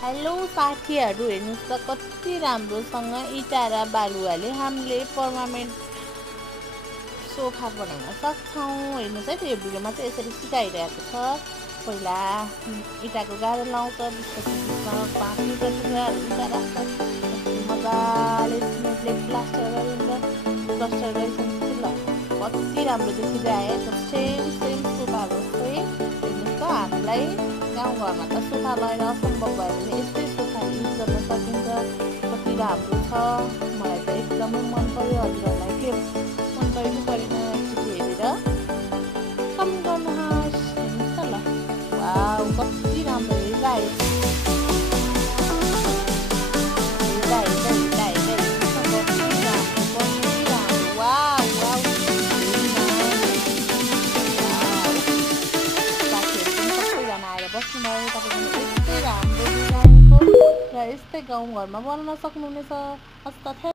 Hello साथीहरू, हेर्नुहोस् त कति राम्रोसँग इँटा र बालुवाले हामीले पर्मानेन्ट सोफा बनाउन सक्छौँ। हेर्नुहोस् है, त्यो भिडियोमा चाहिँ यसरी सिकाइरहेको छ। पहिला इँटाको गाह्रो लाउँछ, त्यसपछि बिचमा 5 मिटर टुक्राहरू इँटा राख्छ, मजाले सिमेन्टले प्लास्टर गरिन्छ। प्लास्टर गरिसकेपछि ल कति राम्रो देखिरहेको सेम सोफा जस्तै। हेर्नुहोस् त, हामीलाई गाउँघरमा त सोफा लगाएर असम्भव भयो भने यस्तै सोफा युज गर्न सकिन्छ। कति राम्रो छ, मलाई त एकदमै मन पर्यो। हजुरहरूलाई के मन पर्यो कि परेन एकचोटि हेरेर कमेन्ट गर्नुहोस्। हेर्नुहोस् त ल, वाउ कति राम्रो बस्नुभयो। तपाईँको यस्तै राम्रो डिजाइनको र यस्तै गाउँघरमा बनाउन सक्नुहुनेछ। हस्त